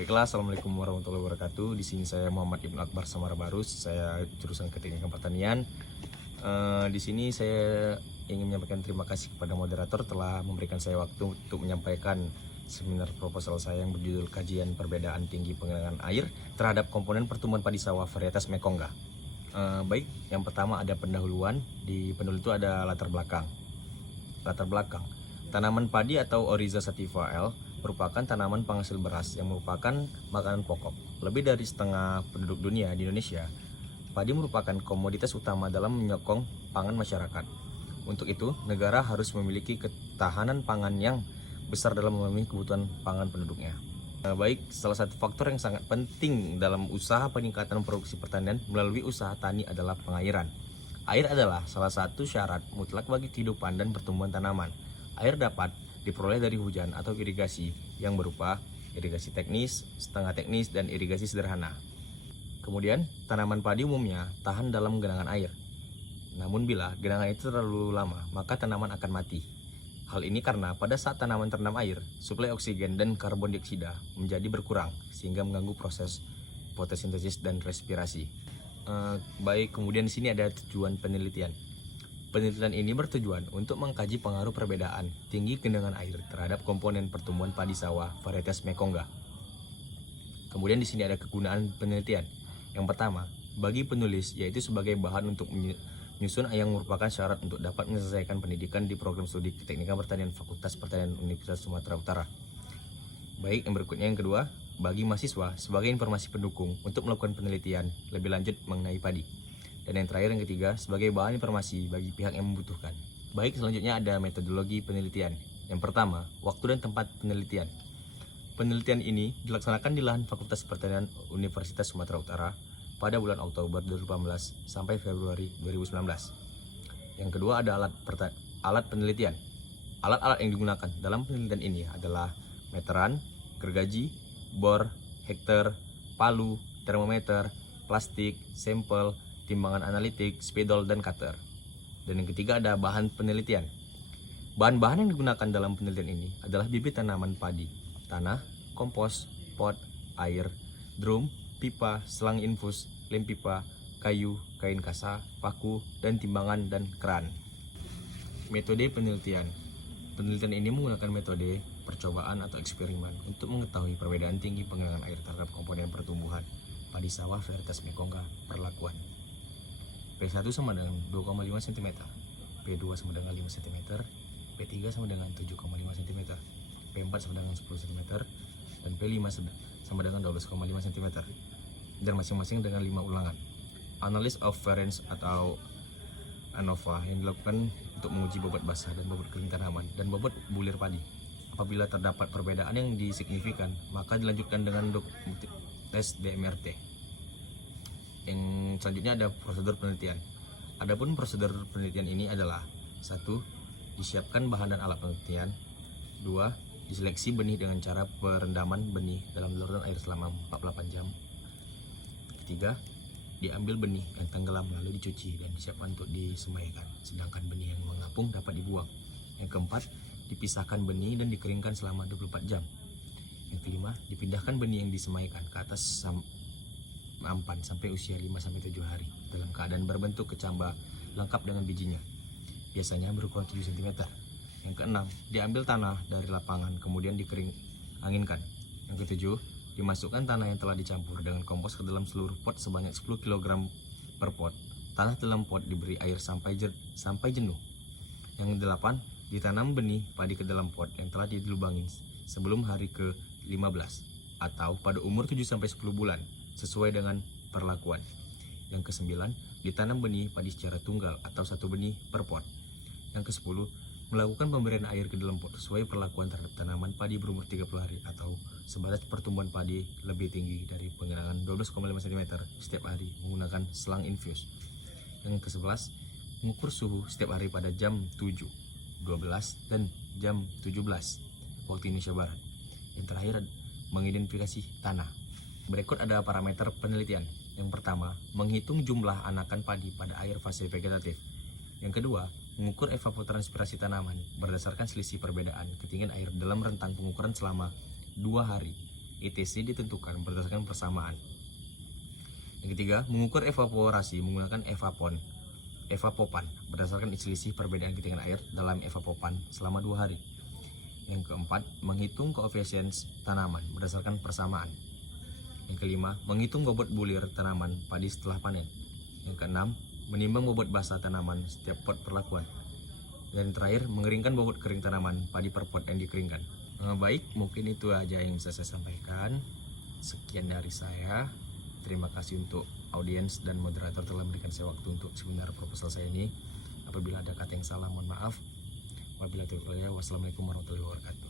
Baiklah, assalamualaikum warahmatullahi wabarakatuh. Di sini saya Muhammad Ibnu Akbar Samara Barus. Saya jurusan Keteknikan Pertanian. Di sini saya ingin menyampaikan terima kasih kepada moderator telah memberikan saya waktu untuk menyampaikan seminar proposal saya yang berjudul Kajian Perbedaan Tinggi Penggenangan Air terhadap Komponen Pertumbuhan Padi Sawah Varietas Mekongga. Baik, yang pertama ada pendahuluan. Di pendahulu itu ada latar belakang. Tanaman padi atau Oryza sativa L merupakan tanaman penghasil beras yang merupakan makanan pokok. Lebih dari setengah penduduk dunia di Indonesia, padi merupakan komoditas utama dalam menyokong pangan masyarakat. Untuk itu, negara harus memiliki ketahanan pangan yang besar dalam memenuhi kebutuhan pangan penduduknya. Baik, salah satu faktor yang sangat penting dalam usaha peningkatan produksi pertanian melalui usaha tani adalah pengairan. Air adalah salah satu syarat mutlak bagi kehidupan dan pertumbuhan tanaman. Air dapat diperoleh dari hujan atau irigasi yang berupa irigasi teknis, setengah teknis, dan irigasi sederhana. Kemudian, tanaman padi umumnya tahan dalam genangan air. Namun bila genangan itu terlalu lama, maka tanaman akan mati. Hal ini karena pada saat tanaman terendam air, suplai oksigen dan karbon dioksida menjadi berkurang sehingga mengganggu proses fotosintesis dan respirasi. Baik, kemudian di sini ada tujuan penelitian. Penelitian ini bertujuan untuk mengkaji pengaruh perbedaan tinggi genangan air terhadap komponen pertumbuhan padi sawah varietas Mekongga. Kemudian di sini ada kegunaan penelitian. Yang pertama, bagi penulis yaitu sebagai bahan untuk menyusun yang merupakan syarat untuk dapat menyelesaikan pendidikan di program studi Keteknikan Pertanian Fakultas Pertanian Universitas Sumatera Utara. Baik, yang berikutnya yang kedua, bagi mahasiswa sebagai informasi pendukung untuk melakukan penelitian lebih lanjut mengenai padi. Dan yang terakhir yang ketiga, sebagai bahan informasi bagi pihak yang membutuhkan. Baik, selanjutnya ada metodologi penelitian. Yang pertama, waktu dan tempat penelitian. Penelitian ini dilaksanakan di lahan Fakultas Pertanian Universitas Sumatera Utara pada bulan Oktober 2018 sampai Februari 2019. Yang kedua ada alat penelitian. Alat-alat yang digunakan dalam penelitian ini adalah meteran, gergaji, bor, hektar, palu, termometer, plastik, sampel, timbangan analitik, spidol, dan cutter. Dan yang ketiga ada bahan penelitian. Bahan-bahan yang digunakan dalam penelitian ini adalah bibit tanaman padi, tanah, kompos, pot, air, drum, pipa, selang infus, lem pipa, kayu, kain kasa, paku, dan timbangan dan keran. Metode penelitian. Penelitian ini menggunakan metode percobaan atau eksperimen untuk mengetahui perbedaan tinggi penggenangan air terhadap komponen pertumbuhan padi sawah varietas Mekongga perlakuan. P1 sama dengan 2,5 cm, P2 sama dengan 5 cm, P3 sama dengan 7,5 cm, P4 sama dengan 10 cm, dan P5 sama dengan 12,5 cm, dan masing-masing dengan 5 ulangan. Analysis of variance atau ANOVA yang dilakukan untuk menguji bobot basah dan bobot kering tanaman dan bobot bulir padi. Apabila terdapat perbedaan yang signifikan, maka dilanjutkan dengan tes DMRT. Yang selanjutnya ada prosedur penelitian. Adapun prosedur penelitian ini adalah 1. Disiapkan bahan dan alat penelitian. 2. Diseleksi benih dengan cara perendaman benih dalam larutan air selama 48 jam. 3. Diambil benih yang tenggelam lalu dicuci dan disiapkan untuk disemaikan, sedangkan benih yang mengapung dapat dibuang. Yang keempat, dipisahkan benih dan dikeringkan selama 24 jam. Yang kelima, dipindahkan benih yang disemaikan ke atas nampan sampai usia 5-7 hari dalam keadaan berbentuk kecambah lengkap dengan bijinya, biasanya berukuran 7 cm. Yang keenam, diambil tanah dari lapangan kemudian dikering anginkan. Yang ketujuh, dimasukkan tanah yang telah dicampur dengan kompos ke dalam seluruh pot sebanyak 10 kg per pot. Tanah dalam pot diberi air sampai jenuh. Yang delapan, ditanam benih padi ke dalam pot yang telah dilubangi sebelum hari ke-15 atau pada umur 7-10 bulan sesuai dengan perlakuan. Yang ke-9, ditanam benih padi secara tunggal atau satu benih per pot. Yang ke-10, melakukan pemberian air ke dalam pot sesuai perlakuan terhadap tanaman padi berumur 30 hari atau sebatas pertumbuhan padi lebih tinggi dari penggenangan 12,5 cm setiap hari menggunakan selang infus. Yang ke-11, mengukur suhu setiap hari pada jam 7, 12, dan jam 17 waktu Indonesia Barat. Yang terakhir, mengidentifikasi tanah. Berikut ada parameter penelitian. Yang pertama, menghitung jumlah anakan padi pada air fase vegetatif. Yang kedua, mengukur evapotranspirasi tanaman berdasarkan selisih perbedaan ketinggian air dalam rentang pengukuran selama 2 hari. ITC ditentukan berdasarkan persamaan. Yang ketiga, mengukur evaporasi menggunakan evapopan berdasarkan selisih perbedaan ketinggian air dalam evapopan selama 2 hari. Yang keempat, menghitung koefisien tanaman berdasarkan persamaan. Yang kelima, menghitung bobot bulir tanaman padi setelah panen. Yang keenam, menimbang bobot basah tanaman setiap pot perlakuan. Dan terakhir, mengeringkan bobot kering tanaman padi per pot yang dikeringkan. Baik, mungkin itu aja yang bisa saya sampaikan. Sekian dari saya. Terima kasih untuk audiens dan moderator telah memberikan saya waktu untuk seminar proposal saya ini. Apabila ada kata yang salah, mohon maaf. Wabillahi taufiq wal hidayah. Wassalamualaikum warahmatullahi wabarakatuh.